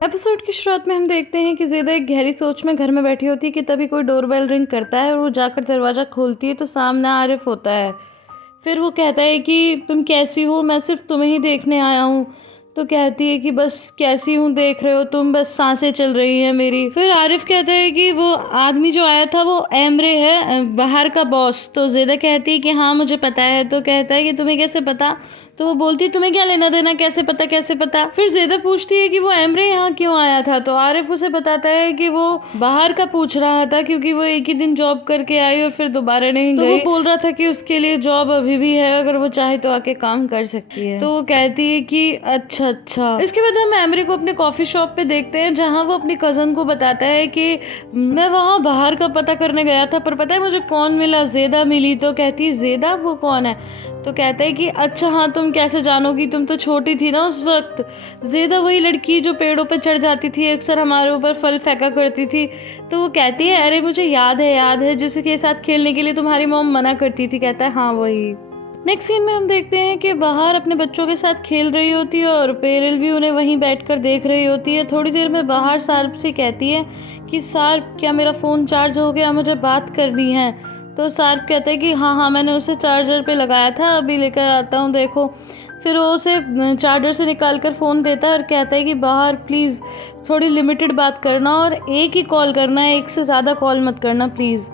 Episode की शुरुआत में हम देखते हैं कि ज़ेदा एक गहरी सोच में घर में बैठी होती है कि तभी कोई डोरबेल रिंग करता है और वो जाकर दरवाज़ा खोलती है तो सामने आरिफ होता है। फिर वो कहता है कि तुम कैसी हो, मैं सिर्फ तुम्हें ही देखने आया हूँ। तो कहती है कि बस कैसी हूँ देख रहे हो तुम, बस सांसें चल रही हैं मेरी। फिर आरिफ कहता है कि वो आदमी जो आया था वो एमरे है, बाहर का बॉस। तो ज़ेदा कहती है कि हाँ मुझे पता है। तो कहता है कि तुम्हें कैसे पता? तो वो बोलती है तुम्हें क्या लेना देना, कैसे पता कैसे पता। फिर ज़ेदा पूछती है कि वो एमरे यहाँ क्यों आया था। तो आरिफ उसे बताता है कि वो बाहर का पूछ रहा था क्योंकि वो एक ही दिन जॉब करके आई और फिर दोबारा नहीं गई। तो वो बोल रहा था कि उसके लिए जॉब अभी भी है, अगर वो चाहे तो आके काम कर सकती है। तो वो कहती है कि अच्छा अच्छा। इसके बाद हम एमरे को अपने कॉफी शॉप पे देखते हैं जहाँ वो अपनी कजन को बताता है कि मैं वहाँ बाहर का पता करने गया था, पर पता है मुझे कौन मिला? ज़ेदा मिली। तो कहती है ज़ेदा वो कौन है? तो कहता है कि अच्छा हाँ तुम कैसे जानोगी, तुम तो छोटी थी ना उस वक्त। ज़ेदा वही लड़की जो पेड़ों पर चढ़ जाती थी, अक्सर हमारे ऊपर फल फेंका करती थी। तो वो कहती है अरे मुझे याद है जिसके साथ खेलने के लिए तुम्हारी मॉम मना करती थी। कहता है हाँ वही। नेक्स्ट सीन में हम देखते हैं कि बाहर अपने बच्चों के साथ खेल रही होती है और पेरिल भी उन्हें वहीं बैठकर देख रही होती है। थोड़ी देर में बाहर सार्प से कहती है कि सार्प क्या मेरा फ़ोन चार्ज हो गया, मुझे बात करनी है। तो सार्प कहता है कि हाँ हाँ मैंने उसे चार्जर पे लगाया था, अभी लेकर आता हूँ देखो। फिर वो उसे चार्जर से निकाल कर फ़ोन देता है और कहता है कि बाहर प्लीज़ थोड़ी लिमिटेड बात करना और एक ही कॉल करना है, एक से ज़्यादा कॉल मत करना प्लीज़।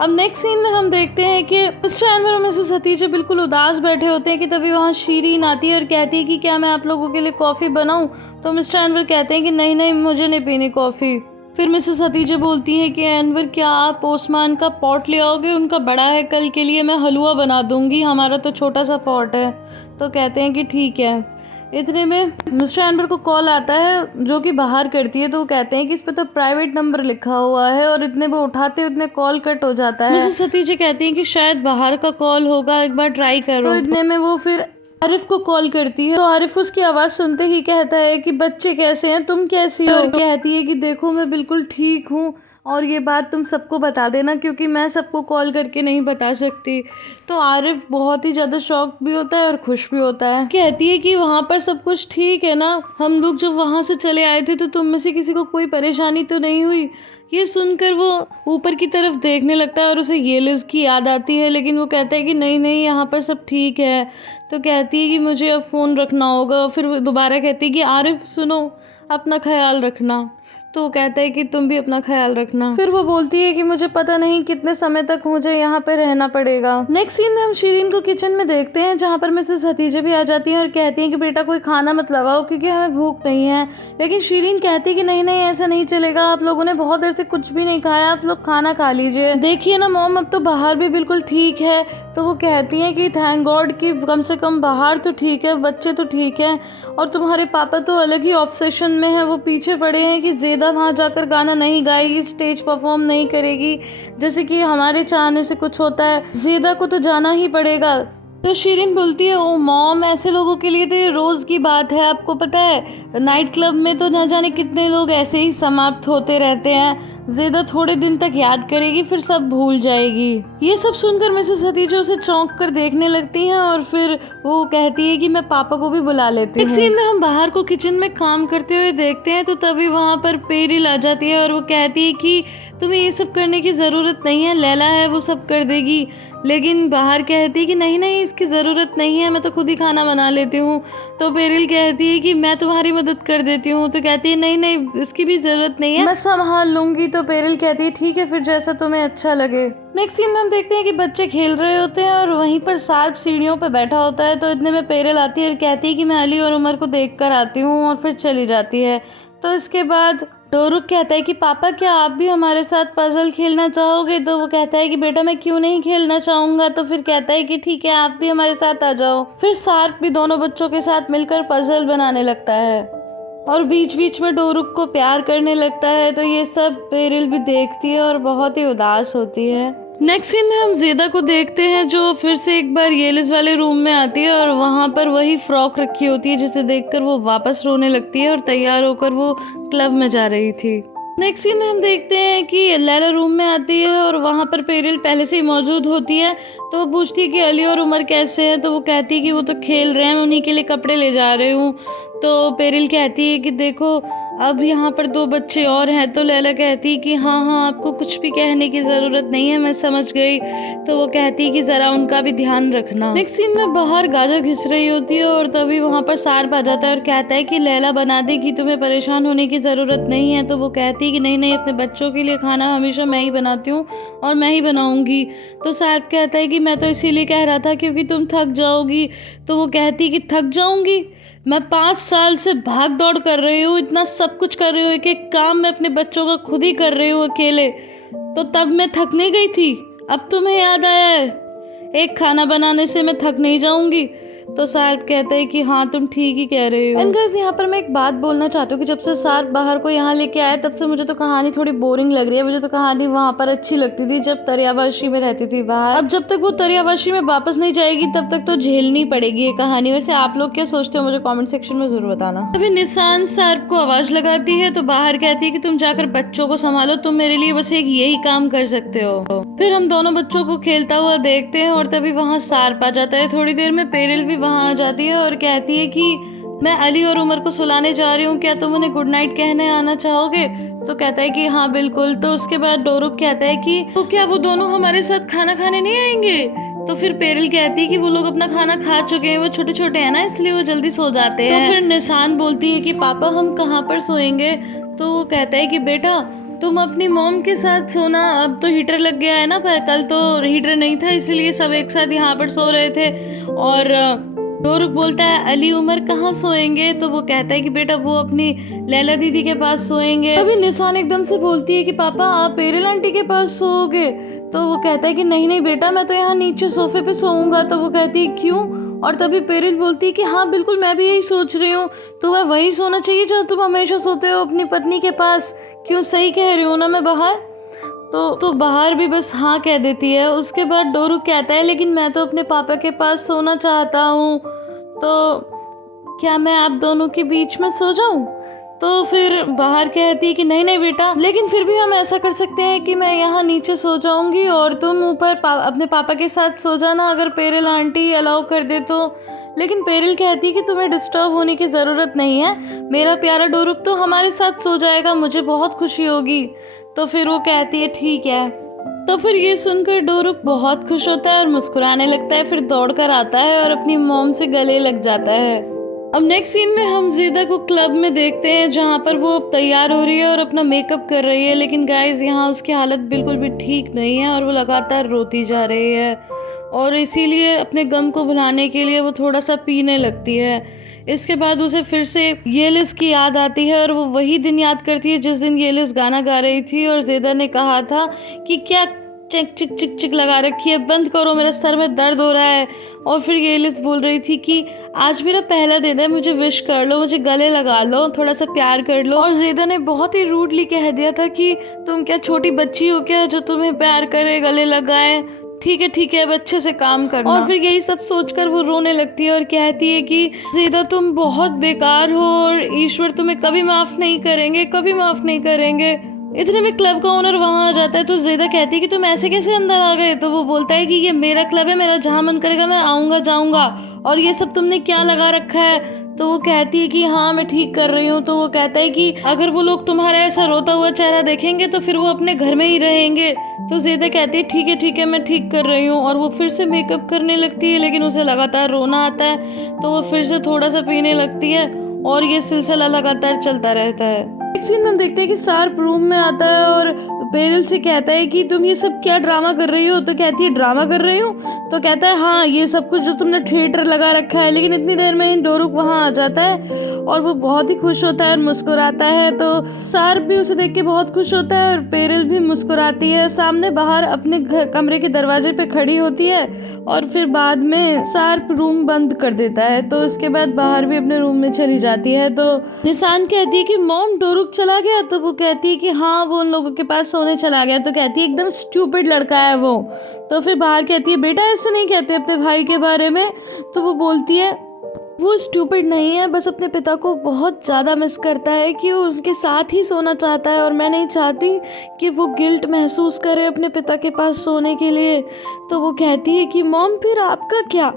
अब नेक्स्ट सीन में हम देखते हैं कि मिस्टर एनवर और मिसेस हतीजे बिल्कुल उदास बैठे होते हैं कि तभी वहाँ शीरीन आती है और कहती है कि क्या मैं आप लोगों के लिए कॉफ़ी बनाऊँ। तो मिस्टर एनवर कहते हैं कि नहीं नहीं मुझे नहीं पीनी कॉफ़ी। फिर मिसेस हतीजे बोलती है कि एनवर क्या आप ओस्मान का पॉट ले आओगे, उनका बड़ा है, कल के लिए मैं हलवा बना दूंगी, हमारा तो छोटा सा पॉट है। तो कहते हैं कि ठीक है। इतने में मिस्टर एनवर को कॉल आता है जो कि बाहर करती है। तो वो कहते हैं कि इस पे तो प्राइवेट नंबर लिखा हुआ है और इतने वो उठाते उतने कॉल कट हो जाता है। मिसेस हतीजे कहती हैं कि शायद बाहर का कॉल होगा, एक बार ट्राई करो। तो इतने में वो फिर आरिफ को कॉल करती है। तो आरिफ उसकी आवाज़ सुनते ही कहता है कि बच्चे कैसे हैं, तुम कैसी हो? और कहती है कि देखो मैं बिल्कुल ठीक हूँ और ये बात तुम सबको बता देना क्योंकि मैं सबको कॉल करके नहीं बता सकती। तो आरिफ बहुत ही ज़्यादा शॉक भी होता है और खुश भी होता है। कहती है कि वहाँ पर सब कुछ ठीक है ना, हम लोग जब वहाँ से चले आए थे तो तुम में से किसी को कोई परेशानी तो नहीं हुई? ये सुनकर वो ऊपर की तरफ देखने लगता है और उसे येलिस की याद आती है, लेकिन वो कहता है कि नहीं नहीं यहाँ पर सब ठीक है। तो कहती है कि मुझे अब फ़ोन रखना होगा। फिर वो दोबारा कहती है कि आरिफ सुनो, अपना ख्याल रखना। तो वो कहता है कि तुम भी अपना ख्याल रखना। फिर वो बोलती है कि मुझे पता नहीं कितने समय तक मुझे यहाँ पे रहना पड़ेगा। नेक्स्ट सीन में हम शीरीन को किचन में देखते हैं जहाँ पर मिसेस हतीजे भी आ जाती हैं और कहती हैं कि बेटा कोई खाना मत लगाओ क्योंकि हमें भूख नहीं है। लेकिन शीरीन कहती है कि नहीं नहीं ऐसा नहीं चलेगा, आप लोगों ने बहुत देर से कुछ भी नहीं खाया, आप लोग खाना खा लीजिए। देखिए ना मॉम अब तो बाहर भी बिल्कुल ठीक है। तो वो कहती हैं कि थैंक गॉड कि कम से कम बाहर तो ठीक है, बच्चे तो ठीक हैं और तुम्हारे पापा तो अलग ही ऑब्सेशन में हैं, वो पीछे पड़े हैं कि ज़ेदा वहाँ जाकर गाना नहीं गाएगी, स्टेज परफॉर्म नहीं करेगी, जैसे कि हमारे चाहने से कुछ होता है, ज़ेदा को तो जाना ही पड़ेगा। तो शीरीन बोलती है ओ मॉम ऐसे लोगों के लिए तो ये रोज़ की बात है, आपको पता है नाइट क्लब में तो न जाने कितने लोग ऐसे ही समाप्त होते रहते हैं, ज़ेदा थोड़े दिन तक याद करेगी फिर सब भूल जाएगी। ये सब सुनकर मिसेस हतीजा उसे चौंक कर देखने लगती हैं और फिर वो कहती है कि मैं पापा को भी बुला लेती हूँ। एक सीन में हम बाहर को किचन में काम करते हुए देखते हैं तो तभी वहाँ पर पेरिल आ जाती है और वो कहती है कि तुम्हें ये सब करने की ज़रूरत नहीं है, लैला है वो सब कर देगी। लेकिन बाहर कहती है कि नहीं नहीं इसकी ज़रूरत नहीं है, मैं तो खुद ही खाना बना लेती हूँ। तो पेरिल कहती है कि मैं तुम्हारी मदद कर देती हूँ। तो कहती है नहीं नहीं इसकी भी ज़रूरत नहीं है, मैं संभाल लूँगी। तो पेरिल कहती है ठीक है फिर जैसा तुम्हें अच्छा लगे। नेक्स्ट सीन में हम देखते हैं कि बच्चे खेल रहे होते हैं और वहीं पर सार्प सीढ़ियों पर बैठा होता है। तो इतने में पेरिल आती है और कहती है कि मैं अली और उमर को देख कर आती हूँ और फिर चली जाती है। तो इसके बाद डोरुक कहता है कि पापा क्या आप भी हमारे साथ पजल खेलना चाहोगे? तो वो कहता है कि बेटा मैं क्यों नहीं खेलना चाहूँगा। तो फिर कहता है कि ठीक है आप भी हमारे साथ आ जाओ। फिर सार्प भी दोनों बच्चों के साथ मिलकर पजल बनाने लगता है और बीच बीच में डोरुक को प्यार करने लगता है। तो ये सब पेरिल भी देखती है और बहुत ही उदास होती है। नेक्स्ट सीन में हम ज़ेदा को देखते हैं जो फिर से एक बार येलिस वाले रूम में आती है और वहाँ पर वही फ्रॉक रखी होती है जिसे देखकर वो वापस रोने लगती है और तैयार होकर वो क्लब में जा रही थी। नेक्स्ट सीन में हम देखते हैं कि लैला रूम में आती है और वहाँ पर पेरिल पहले से ही मौजूद होती है। तो वो पूछती है कि अली और उमर कैसे हैं। तो वो कहती है कि वो तो खेल रहे हैं, मैं उन्हीं के लिए कपड़े ले जा रही हूँ। तो पेरिल कहती है कि देखो अब यहाँ पर 2 बच्चे और हैं। तो लैला कहती कि हाँ हाँ, आपको कुछ भी कहने की ज़रूरत नहीं है, मैं समझ गई। तो वो कहती कि ज़रा उनका भी ध्यान रखना। नेक्स्ट सीन में बाहर गाजर घिस रही होती है और तभी वहाँ पर सार्प आ जाता है और कहता है कि लैला बना देगी, तुम्हें परेशान होने की ज़रूरत नहीं है। तो वो कहती कि नहीं नहीं, अपने बच्चों के लिए खाना हमेशा मैं ही बनाती हूँ और मैं ही बनाऊँगी। तो सार्प कहता है कि मैं तो इसीलिए कह रहा था क्योंकि तुम थक जाओगी। तो वो कहती कि थक जाऊँगी? मैं 5 साल से भाग दौड़ कर रही हूँ, इतना सब कुछ कर रही हूँ, एक एक काम मैं अपने बच्चों का खुद ही कर रही हूँ अकेले, तो तब मैं थक नहीं गई थी? अब तुम्हें याद आया है? एक खाना बनाने से मैं थक नहीं जाऊंगी। तो सार्प कहता है कि हाँ, तुम ठीक ही कह रहे हो। एंड गाइस, यहाँ पर मैं एक बात बोलना चाहती हूँ कि जब से सार्प बाहर को यहाँ लेके आया तब से मुझे तो कहानी थोड़ी बोरिंग लग रही है। मुझे तो कहानी वहाँ पर अच्छी लगती थी जब तरियावाशी में रहती थी बाहर। अब जब तक वो तरियावाशी में वापस नहीं जाएगी तब तक तो झेलनी पड़ेगी ये कहानी। वैसे आप लोग क्या सोचते हो मुझे कॉमेंट सेक्शन में जरूर बताना। अभी निशान सार्प को आवाज लगाती है तो बाहर कहती है कि तुम जाकर बच्चों को संभालो, तुम मेरे लिए बस एक यही काम कर सकते हो। फिर हम दोनों बच्चों को खेलता हुआ देखते हैं और तभी वहाँ सार्प आ जाता है। थोड़ी देर में पेरिल भी वहाँ आ जाती है और कहती है कि मैं अली और उमर को सुलाने जा रही हूँ, क्या तुम उन्हें गुड नाइट कहने आना चाहोगे? तो कहता है कि हाँ बिल्कुल। तो उसके बाद डोरुक कहता है कि तो क्या वो दोनों हमारे साथ खाना खाने नहीं आएंगे? तो फिर पेरिल कहती है कि वो लोग अपना खाना खा चुके हैं, वो छोटे छोटे हैं ना इसलिए वो जल्दी सो जाते हैं। तो फिर निशान बोलती है कि पापा हम कहाँ पर सोएंगे? तो वो कहता है कि बेटा तुम अपनी मॉम के साथ सोना, अब तो हीटर लग गया है ना, कल तो हीटर नहीं था इसलिए सब एक साथ यहाँ पर सो रहे थे। और डोरुक बोलता है अली उमर कहाँ सोएंगे? तो वो कहता है कि बेटा वो अपनी लैला दीदी के पास सोएंगे। अभी निशान एकदम से बोलती है कि पापा आप पेरिल आंटी के पास सोओगे? तो वो कहता है कि नहीं नहीं बेटा, मैं तो यहाँ नीचे सोफे पे सोऊंगा। तो वो कहती है क्यों? और तभी पेरिल बोलती है कि हाँ बिल्कुल, मैं भी यही सोच रही हूँ, तो वह वही सोना चाहिए जहाँ तुम हमेशा सोते हो, अपनी पत्नी के पास। क्यों, सही कह रही हूँ ना मैं बाहर? तो बाहर भी बस हाँ कह देती है। उसके बाद डोरुक कहता है लेकिन मैं तो अपने पापा के पास सोना चाहता हूँ, तो क्या मैं आप दोनों के बीच में सो जाऊँ? तो फिर बाहर कहती है कि नहीं नहीं बेटा, लेकिन फिर भी हम ऐसा कर सकते हैं कि मैं यहाँ नीचे सो जाऊंगी और तुम ऊपर अपने पापा के साथ सो जाना, अगर पेरिल आंटी अलाउ कर दे तो। लेकिन पेरिल कहती है कि तुम्हें डिस्टर्ब होने की ज़रूरत नहीं है, मेरा प्यारा डोरुक तो हमारे साथ सो जाएगा, मुझे बहुत खुशी होगी। तो फिर वो कहती है ठीक है। तो फिर ये सुनकर डोरुक बहुत खुश होता है और मुस्कुराने लगता है, फिर दौड़ कर आता है और अपनी मॉम से गले लग जाता है। अब नेक्स्ट सीन में हम ज़ीदा को क्लब में देखते हैं जहाँ पर वो तैयार हो रही है और अपना मेकअप कर रही है। लेकिन गाइस यहाँ उसकी हालत बिल्कुल भी ठीक नहीं है और वो लगातार रोती जा रही है और इसीलिए अपने गम को भुलाने के लिए वो थोड़ा सा पीने लगती है। इसके बाद उसे फिर से येलिस की याद आती है और वो वही दिन याद करती है जिस दिन येलिस गाना गा रही थी और ज़ेदा ने कहा था कि क्या चिक चिक चिक चिक लगा रखी है, बंद करो, मेरा सर में दर्द हो रहा है। और फिर येलिस बोल रही थी कि आज मेरा पहला दिन है, मुझे विश कर लो, मुझे गले लगा लो, थोड़ा सा प्यार कर लो। और ज़ेदा ने बहुत ही रूडली कह दिया था कि तुम क्या छोटी बच्ची हो क्या जो तुम्हें प्यार करे, गले लगाए? ठीक है अब अच्छे से काम करना। और फिर यही सब सोचकर वो रोने लगती है और कहती है कि ज़ेदा तुम बहुत बेकार हो और ईश्वर तुम्हें कभी माफ़ नहीं करेंगे, कभी माफ़ नहीं करेंगे। इतने में क्लब का ओनर वहाँ आ जाता है। तो ज़ेदा कहती है कि तुम ऐसे कैसे अंदर आ गए? तो वो बोलता है कि ये मेरा क्लब है, मेरा जहाँ मन करेगा मैं आऊँगा जाऊँगा, और ये सब तुमने क्या लगा रखा है? तो वो कहती है कि हाँ मैं ठीक कर रही हूँ। तो वो कहता है कि अगर वो लोग तुम्हारा ऐसा रोता हुआ चेहरा देखेंगे तो फिर वो अपने घर में ही रहेंगे। तो ज़ेदा कहती है ठीक है मैं ठीक कर रही हूँ, और वो फिर से मेकअप करने लगती है लेकिन उसे लगातार रोना आता है। तो वो फिर से थोड़ा सा पीने लगती है और ये सिलसिला लगातार चलता रहता है। एक सीन में हम देखते हैं कि सार्प रूम में आता है और पेरिल से कहता है कि तुम ये सब क्या ड्रामा कर रही हो? तो कहती है ड्रामा कर रही हूँ? तो कहता है हाँ ये सब कुछ जो तुमने थिएटर लगा रखा है। लेकिन इतनी देर में डोरुक वहाँ आ जाता है और वो बहुत ही खुश होता है और मुस्कुराता है। तो सार्प भी उसे देख के बहुत खुश होता है और पेरिल भी मुस्कुराती है। सामने बाहर अपने कमरे के दरवाजे पे खड़ी होती है और फिर बाद में सार्प रूम बंद कर देता है। तो उसके बाद बाहर भी अपने रूम में चली जाती है। तो निशान कहती है कि मॉम डोरुक चला गया? तो वो कहती है कि हाँ वो उन लोगों के पास सोने चला गया। तो कहती है एकदम स्टूपिड लड़का है वो। तो फिर बाहर कहती है बेटा ऐसे नहीं कहते अपने भाई के बारे में। तो वो बोलती है वो स्टूपिड नहीं है, बस अपने पिता को बहुत ज़्यादा मिस करता है कि वो उनके साथ ही सोना चाहता है और मैं नहीं चाहती कि वो गिल्ट महसूस करे अपने पिता के पास सोने के लिए। तो वो कहती है कि मॉम फिर आपका क्या,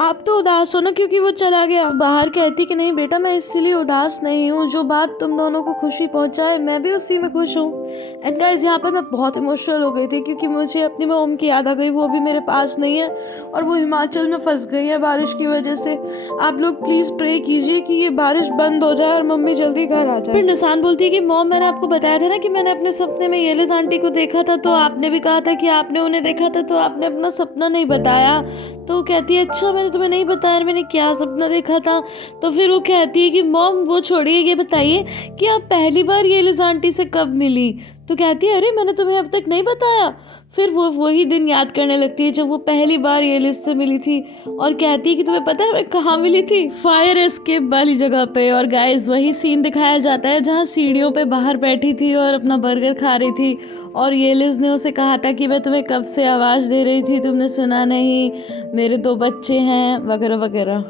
आप तो उदास हो ना क्योंकि वो चला गया। बाहर कहती कि नहीं बेटा, मैं इसीलिए उदास नहीं हूँ, जो बात तुम दोनों को खुशी पहुँचाए मैं भी उसी में खुश हूँ। एंड गाइस यहाँ पर मैं बहुत इमोशनल हो गई थी क्योंकि मुझे अपनी मॉम की याद आ गई। वो अभी मेरे पास नहीं है और वो हिमाचल में फंस गई है बारिश की वजह से। आप लोग प्लीज़ प्रे कीजिए कि ये बारिश बंद हो जाए और मम्मी जल्दी घर आ जाए। फिर निशान बोलती है कि मॉम, मैंने आपको बताया था ना कि मैंने अपने सपने में येलिस आंटी को देखा था, तो आपने भी कहा था कि आपने उन्हें देखा था, तो आपने अपना सपना नहीं बताया। तो कहती है अच्छा मैंने तुम्हें नहीं बताया मैंने क्या सपना देखा था। तो फिर वो कहती है कि मॉम वो छोड़िए, ये बताइए कि आप पहली बार येलिस आंटी से कब मिली। तो कहती है अरे मैंने तुम्हें अब तक नहीं बताया। फिर वो वही दिन याद करने लगती है जब वो पहली बार येलिस से मिली थी और कहती है कि तुम्हें पता है मैं कहाँ मिली थी, फायर एस्केप वाली जगह पे। और गाइस वही सीन दिखाया जाता है जहाँ सीढ़ियों पे बाहर बैठी थी और अपना बर्गर खा रही थी और येलिस ने उसे कहा था कि मैं तुम्हें कब से आवाज़ दे रही थी, तुमने सुना नहीं, मेरे 2 बच्चे हैं वगैरह वगैरह।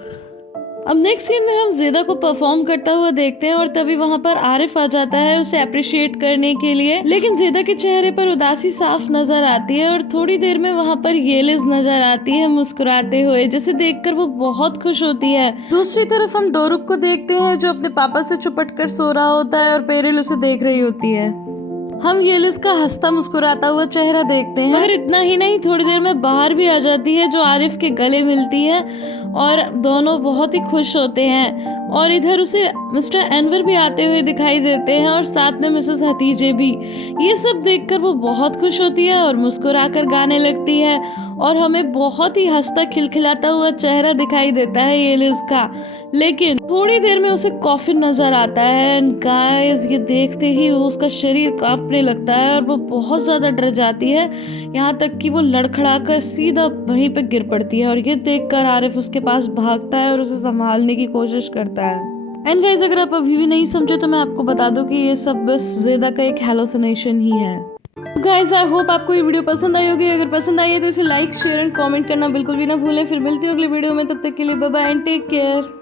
अब नेक्स्ट सीन में हम ज़ेदा को परफॉर्म करता हुआ देखते हैं और तभी वहाँ पर आरिफ आ जाता है उसे अप्रिशिएट करने के लिए। लेकिन ज़ेदा के चेहरे पर उदासी साफ नजर आती है और थोड़ी देर में वहाँ पर येलिस नजर आती है मुस्कुराते हुए, जिसे देखकर वो बहुत खुश होती है। दूसरी तरफ हम डोरुक को देखते हैं जो अपने पापा से चुपट कर सो रहा होता है और पेरिल उसे देख रही होती है। हम येलिस का हंसता मुस्कुराता हुआ चेहरा देखते हैं। मगर इतना ही नहीं, थोड़ी देर में बाहर भी आ जाती है जो आरिफ के गले मिलती है और दोनों बहुत ही खुश होते हैं। और इधर उसे मिस्टर एनवर भी आते हुए दिखाई देते हैं और साथ में मिसेस हतीजे भी। ये सब देखकर वो बहुत खुश होती है और मुस्कुराकर गाने लगती है और हमें बहुत ही हंसता खिलखिलाता हुआ चेहरा दिखाई देता है येलिस का। लेकिन थोड़ी देर में उसे कॉफिन नजर आता है एंड गाइस ये देखते ही उसका शरीर कांपने लगता है और वो बहुत ज्यादा डर जाती है, यहाँ तक कि वो लड़खड़ाकर सीधा वहीं पे गिर पड़ती है। और ये देखकर आरिफ उसके पास भागता है और उसे संभालने की कोशिश करता है। एंड गाइस अगर आप अभी भी नहीं समझे तो मैं आपको बता दूं कि ये सब बस ज़ेदा का एक हेलोसिनेशन ही है। गाइस आई होप आपको ये वीडियो पसंद आई होगी। अगर पसंद आई है तो इसे लाइक शेयर एंड कमेंट करना बिल्कुल भी ना भूलें। फिर मिलती हूँ अगली वीडियो में, तब तक के लिए bye bye and take care.